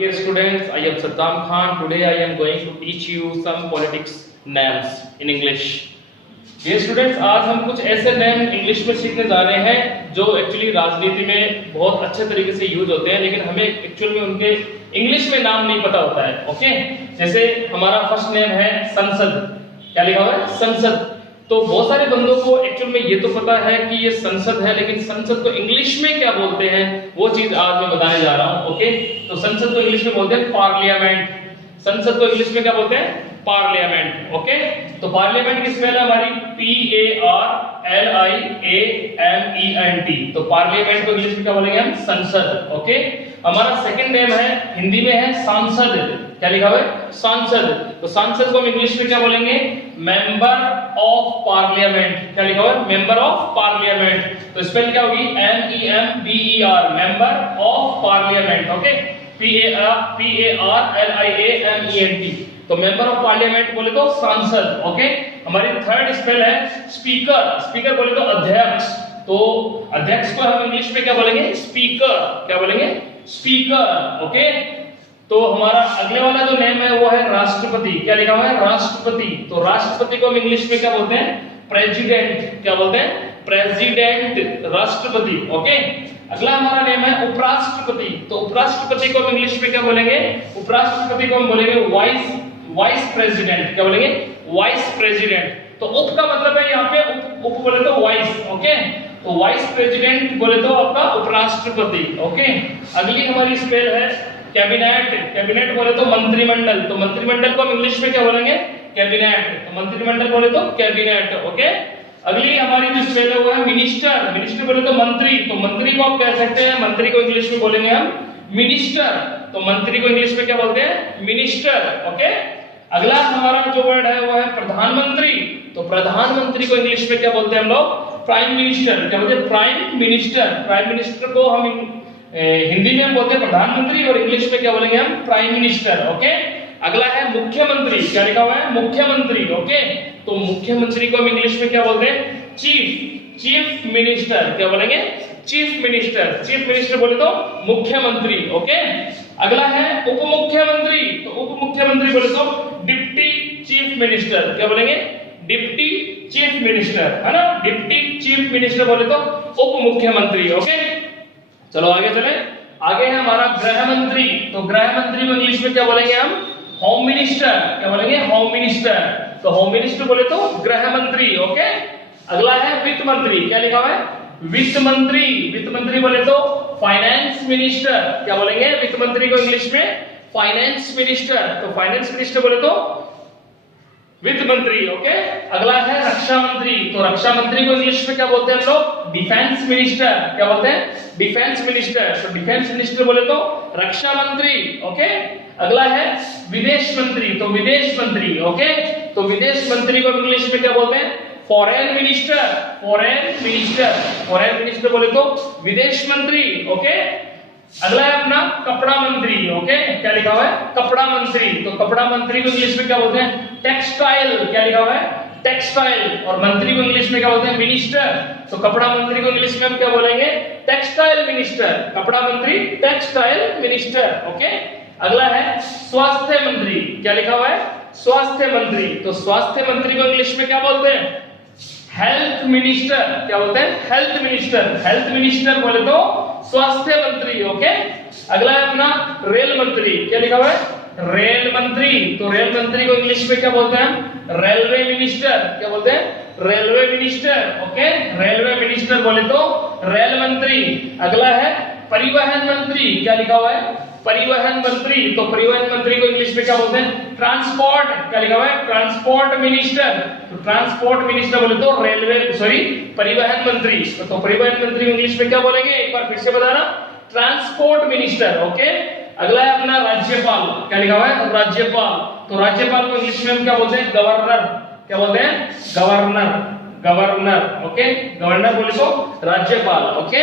Dear students, I am Saddam Khan. Today I am going to teach you some politics names in English. Dear students, आज हम कुछ ऐसे name English में सीखने जा रहे हैं जो एक्चुअली राजनीति में बहुत अच्छे तरीके से यूज होते हैं, लेकिन हमें एक्चुअल में उनके इंग्लिश में नाम नहीं पता होता है. ओके, जैसे हमारा फर्स्ट नेम है संसद. क्या लिखा हुआ है? संसद. तो बहुत सारे बंदों को एक्चुअल में ये तो पता है कि ये संसद है, लेकिन संसद को इंग्लिश में क्या बोलते हैं वो चीज आज मैं बताने जा रहा हूं. ओके, तो संसद को इंग्लिश में बोलते हैं पार्लियामेंट. संसद को इंग्लिश में क्या बोलते हैं? पार्लियामेंट. ओके, तो पार्लियामेंट की स्पेल है हमारी PARLIAMENT. तो पार्लियामेंट को इंग्लिश में क्या बोलेंगे हम? संसद. ओके, हमारा सेकंड नेम है, हिंदी में है सांसद. क्या लिखा हुआ है? सांसद. तो सांसद को हम इंग्लिश में क्या बोलेंगे? Member of parliament. क्या लिखा हुआ है? Member of parliament. तो स्पेल क्या होगी? MEMBER, member of parliament. Okay, PARLIAMENT. तो मेंबर ऑफ पार्लियामेंट बोले तो सांसद. ओके, हमारी थर्ड स्पेल है स्पीकर. स्पीकर बोले तो अध्यक्ष. तो अध्यक्ष को हम इंग्लिश में क्या बोलेंगे? स्पीकर. क्या बोलेंगे? स्पीकर. ओके, तो हमारा अगले वाला जो नेम है वो है राष्ट्रपति. क्या लिखा हुआ है? राष्ट्रपति. तो राष्ट्रपति को हम इंग्लिश में क्या बोलते हैं? प्रेसिडेंट. क्या बोलते हैं? प्रेसिडेंट, राष्ट्रपति. ओके, अगला हमारा नेम है उपराष्ट्रपति. तो उपराष्ट्रपति को हम इंग्लिश में क्या बोलेंगे? उपराष्ट्रपति को हम बोलेंगे वाइस प्रेसिडेंट. क्या बोलेंगे? Vice president. तो उप का मतलब है यहाँ पे उप बोले तो वाइस. ओके, तो वाइस प्रेसिडेंट बोले तो आपका उपराष्ट्रपति. ओके, अगली हमारी स्पेल है कैबिनेट. कैबिनेट बोले तो मंत्रिमंडल. तो मंत्रिमंडल को हम इंग्लिश में क्या बोलेंगे? कैबिनेट. तो मंत्रिमंडल बोले तो कैबिनेट. ओके, अगली हमारी जो स्पेल है वो है मिनिस्टर. मिनिस्टर बोले तो मंत्री. तो मंत्री को आप कह सकते हैं, मंत्री को इंग्लिश में बोलेंगे हम मिनिस्टर. तो मंत्री को इंग्लिश में क्या बोलते हैं? मिनिस्टर. ओके, अगला हमारा जो वर्ड है वो है प्रधानमंत्री. तो प्रधानमंत्री को इंग्लिश में क्या बोलते हैं हम लोग? Prime minister. क्या बोलते हैं? Prime minister. प्राइम मिनिस्टर को हम हिंदी में हम बोलते हैं प्रधानमंत्री और इंग्लिश में क्या बोलेंगे हम? Prime minister. ओके, अगला है मुख्यमंत्री. क्या लिखा हुआ है? मुख्यमंत्री. ओके, तो मुख्यमंत्री को हम इंग्लिश में क्या बोलते हैं? Chief minister. क्या बोलेंगे? Chief minister. चीफ मिनिस्टर बोले तो मुख्यमंत्री. ओके, अगला है उप मुख्यमंत्री. तो उप मुख्यमंत्री बोले तो डिप्टी चीफ मिनिस्टर. क्या बोलेंगे? डिप्टी चीफ मिनिस्टर, है ना? डिप्टी चीफ मिनिस्टर बोले तो उप मुख्यमंत्री. ओके, चलो आगे चले. आगे है हमारा गृह मंत्री. तो गृह मंत्री को इंग्लिश में क्या बोलेंगे हम? Home minister. क्या बोलेंगे? Home minister. तो होम मिनिस्टर बोले तो गृह मंत्री. ओके, अगला है वित्त मंत्री. क्या लिखा हुआ है? वित्त मंत्री. वित्त मंत्री बोले तो फाइनेंस मिनिस्टर. क्या बोलेंगे? वित्त मंत्री को इंग्लिश में फाइनेंस मिनिस्टर. तो फाइनेंस मिनिस्टर बोले तो वित्त मंत्री. ओके, अगला है रक्षा मंत्री. तो रक्षा मंत्री को इंग्लिश में क्या बोलते हैं हम लोग? Defence minister. क्या बोलते हैं? Defence minister. तो डिफेंस मिनिस्टर बोले तो रक्षा मंत्री. ओके, अगला है विदेश मंत्री. तो विदेश मंत्री. ओके, तो विदेश मंत्री को इंग्लिश में क्या बोलते हैं? Foreign minister. Foreign minister. Foreign minister बोले तो विदेश मंत्री. ओके, अगला है अपना कपड़ा मंत्री. ओके, क्या लिखा हुआ है? कपड़ा मंत्री. तो कपड़ा मंत्री को इंग्लिश में क्या बोलते हैं? टेक्सटाइल. क्या लिखा हुआ है? टेक्सटाइल. और मंत्री को इंग्लिश में क्या बोलते हैं? मिनिस्टर. तो कपड़ा मंत्री को इंग्लिश में हम क्या बोलेंगे? Textile minister. कपड़ा मंत्री, टेक्सटाइल मिनिस्टर. ओके, अगला है स्वास्थ्य मंत्री. क्या लिखा हुआ है? स्वास्थ्य मंत्री. तो स्वास्थ्य मंत्री को इंग्लिश में क्या बोलते हैं? Health minister. क्या बोलते हैं? Health minister. हेल्थ मिनिस्टर बोले तो स्वास्थ्य मंत्री. ओके, अगला है अपना रेल मंत्री. क्या लिखा हुआ है? रेल मंत्री. तो रेल मंत्री को इंग्लिश में क्या बोलते हैं? Railway minister. क्या बोलते हैं? Railway minister. Okay, railway minister बोले तो रेल मंत्री. अगला है परिवहन मंत्री. क्या लिखा हुआ है? परिवहन मंत्री. तो परिवहन मंत्री को इंग्लिश में क्या बोलते हैं? ट्रांसपोर्ट. क्या लिखा हुआ है? Transport minister. तो ट्रांसपोर्ट मिनिस्टर बोले तो परिवहन मंत्री. तो परिवहन मंत्री को इंग्लिश में क्या बोलेंगे? एक बार फिर से बताना. Transport minister. ओके, अगला है अपना राज्यपाल. क्या लिखा हुआ है? राज्यपाल. तो राज्यपाल को इंग्लिश में हम क्या बोलते हैं? गवर्नर. क्या बोलते हैं? गवर्नर. गवर्नर. ओके, गवर्नर बोले तो राज्यपाल. Okay,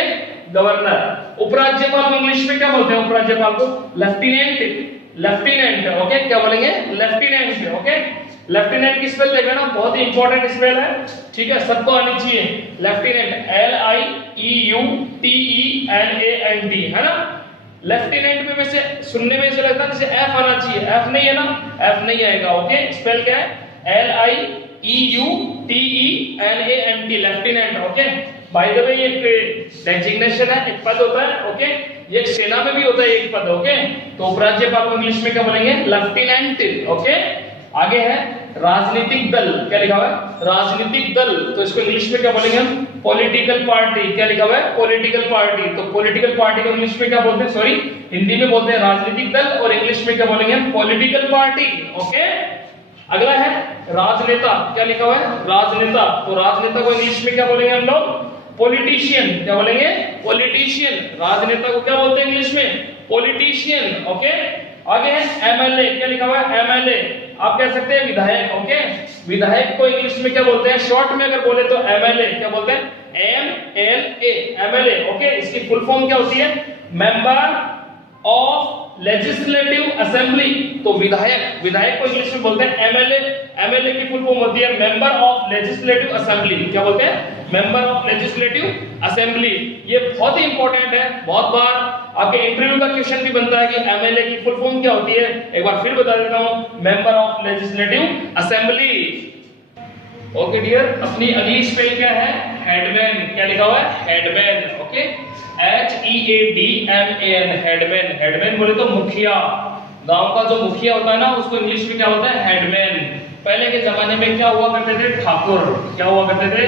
governor. उपराज्यपाल को इंग्लिश में क्या बोलते हैं? उपराज्यपाल को लेफ्टिनेंट. लेफ्टिनेंट. ओके, क्या बोलेंगे? लेफ्टिनेंट. ओके, लेफ्टिनेंट की स्पेल देखना, बहुत ही इंपॉर्टेंट स्पेल है. ठीक है, सबको आनी चाहिए. लेफ्टिनेंट LIEUTENANT, है ना? लेफ्टिनेंट में वैसे सुनने में ऐसा लगता है जैसे एफ आना चाहिए, एफ नहीं है ना, एफ नहीं आएगा। ओके, स्पेल क्या है? LIEUTENANT, lieutenant. Okay, by the way ये डेजिग्नेशन है, एक पद होता है। ओके, ये सेना में भी होता है एक पद। ओके, तो उपराज्यपाल को इंग्लिश में क्या बोलेंगे? लेफ्टिनेंट। ओके, आगे है राजनीतिक दल। क्या लिखा हुआ है? राजनीतिक दल, तो इसको इंग्लिश में क्या बोलेंगे हम? Political party. क्या लिखा हुआ है? Political party. तो पॉलिटिकल पार्टी को इंग्लिश में क्या बोलते हैं? सॉरी, हिंदी में बोलते हैं राजनीतिक दल और इंग्लिश में क्या बोलेंगे हम? Political party. ओके, अगला है राजनेता। क्या लिखा हुआ है? राजनेता। तो राजनेता को इंग्लिश में क्या बोलेंगे हम लोग? पॉलिटिशियन। क्या बोलेंगे? पॉलिटिशियन। राजनेता को क्या बोलते हैं इंग्लिश में? पॉलिटिशियन। ओके, आगे है MLA। क्या लिखा हुआ है? MLA। आप कह सकते हैं विधायक। ओके, विधायक को इंग्लिश में क्या बोलते हैं? शॉर्ट में अगर बोले तो MLA। क्या बोलते हैं? MLA, MLA। ओके, इसकी फुल फॉर्म क्या होती है? Member of legislative assembly. तो विधायक, विधायक को इंग्लिश में बोलते हैं MLA। MLA की फुल फॉर्म होती है मेंबर ऑफ लेजिस्लेटिव असेंबली। क्या बोलते हैं? Member of legislative assembly. ये बहुत ही इंपॉर्टेंट है, बहुत बार आपके इंटरव्यू का क्वेश्चन भी बनता है कि MLA की फुल फॉर्म क्या होती है। एक बार फिर बता देता हूं, member of legislative assembly. Okay dear, अपनी अगली स्पेल क्या है? हेडमैन। क्या लिखा हुआ है? Headman. Okay, HEADMAN, headman. Headman बोले तो मुखिया, गांव का जो मुखिया होता है ना, उसको इंग्लिश में क्या होता है? हेडमैन। पहले के जमाने में क्या हुआ करते थे? ठाकुर। क्या हुआ करते थे?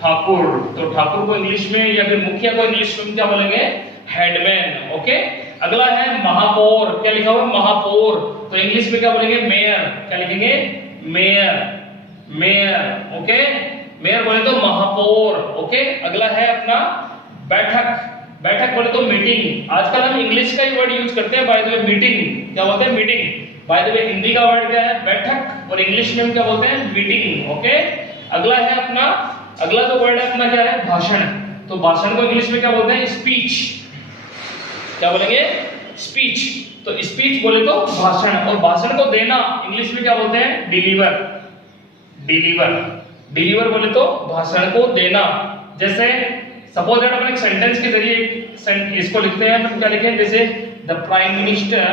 ठाकुर। तो ठाकुर को इंग्लिश में या फिर मुखिया को इंग्लिश में क्या बोलेंगे? हेडमैन। ओके, अगला है महापौर। क्या लिखा हुआ है? महापौर। तो इंग्लिश में क्या बोलेंगे? मेयर। क्या लिखेंगे? Mayor, mayor. ओके, मेयर बोले तो महापौर। ओके, अगला है अपना बैठक। बैठक बोले तो मीटिंग। आजकल हम इंग्लिश का ही वर्ड यूज करते हैं, बाय द वे मीटिंग। क्या बोलते हैं? Meeting. By the way Hindi का वर्ड क्या है? बैठक, और इंग्लिश में हम क्या बोलते हैं? मीटिंग। ओके, अगला है अपना, अगला जो वर्ड है अपना क्या है? भाषण। तो भाषण को इंग्लिश में क्या बोलते हैं? स्पीच। क्या बोलेंगे? स्पीच। तो स्पीच बोले तो भाषण, और भाषण को देना इंग्लिश में क्या बोलते हैं? डिलीवर। डिलीवर, डिलीवर बोले तो भाषण को देना। जैसे सपोज दैट अपन एक सेंटेंस के जरिए इसको लिखते हैं, तो क्या लिखें? जैसे द प्राइम मिनिस्टर,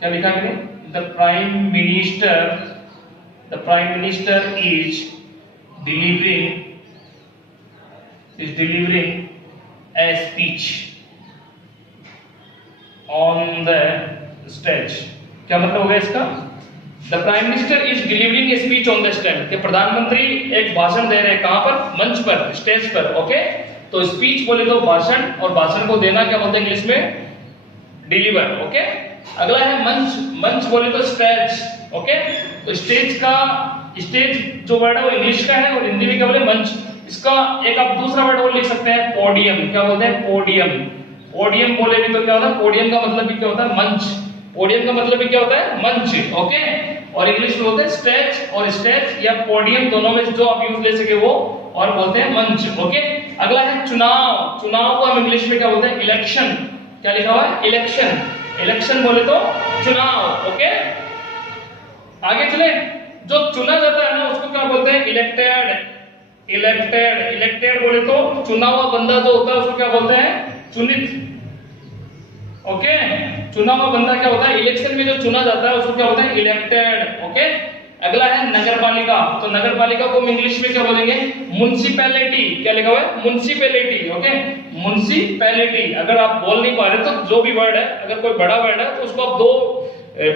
क्या लिखा मैंने? The prime minister is delivering a speech on the stage. क्या मतलब हो गया इसका? The prime minister is delivering a speech on the stage, कि प्रधानमंत्री एक भाषण दे रहे हैं। कहां पर? मंच पर, स्टेज पर। ओके, तो स्पीच बोले तो भाषण, और भाषण को देना क्या बोलते हैं इंग्लिश में? डिलीवर। ओके, अगला है मंच। मंच बोले तो स्टेज। ओके, तो स्टेज जो वर्ड है वो इंग्लिश का है, और हिंदी में क्या बोले? मंच। इसका एक आप दूसरा वर्ड और लिख सकते हैं, पोडियम। क्या बोलते हैं? पोडियम। पोडियम बोले भी तो क्या होता है? पोडियम का मतलब भी क्या होता है? मंच। पोडियम का मतलब भी क्या होता है? मंच। ओके, और इंग्लिश में बोलते हैं स्टेज, और स्टेज या पोडियम दोनों में जो आप यूज ले सके वो, और बोलते हैं मंच। ओके, अगला है चुनाव। चुनाव को हम इंग्लिश में क्या बोलते हैं? इलेक्शन। क्या लिखा हुआ है? इलेक्शन। इलेक्शन बोले तो चुनाव। ओके, आगे चले, जो चुना जाता है ना उसको क्या बोलते हैं? इलेक्टेड। इलेक्टेड, इलेक्टेड बोले तो चुना हुआ बंदा जो होता है उसको क्या बोलते हैं? चुनित। ओके, चुना हुआ बंदा क्या होता है? इलेक्शन में जो चुना जाता है उसको क्या बोलते हैं? इलेक्टेड। ओके, अगला है नगरपालिका। तो नगरपालिका को हम इंग्लिश में क्या बोलेंगे? म्युनिसिपैलिटी। क्या लिखा हुआ है? म्युनिसिपैलिटी। Okay, municipality. अगर आप बोल नहीं पा रहे तो जो भी वर्ड है, अगर कोई बड़ा वर्ड है तो उसको आप दो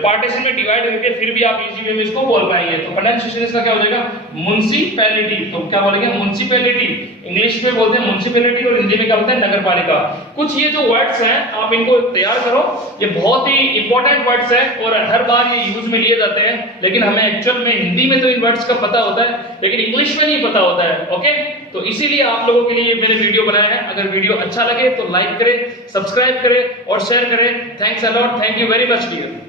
पार्टीशन में डिवाइड करके फिर भी आप इजी वे में इसको बोल पाएंगे। तो प्रोनाउंसिएशन इसका क्या हो जाएगा? म्युनिसिपैलिटी। तो क्या बोलेंगे? म्युनिसिपैलिटी। इंग्लिश में बोलते हैं म्युनिसिपैलिटी, और हिंदी में क्या बोलते हैं? नगरपालिका। कुछ ये जो वर्ड्स हैं आप इनको तैयार करो, ये बहुत ही इंपॉर्टेंट वर्ड्स हैं और हर बार ये यूज में लिए जाते हैं, लेकिन हमें एक्चुअल में हिंदी में तो इन वर्ड्स का पता होता है लेकिन इंग्लिश में नहीं पता होता है। ओके, तो इसीलिए आप लोगों के लिए मैंने वीडियो बनाया है। अगर वीडियो अच्छा लगे तो लाइक करें, सब्सक्राइब करें और शेयर करें। Thanks a lot, thank you very much dear.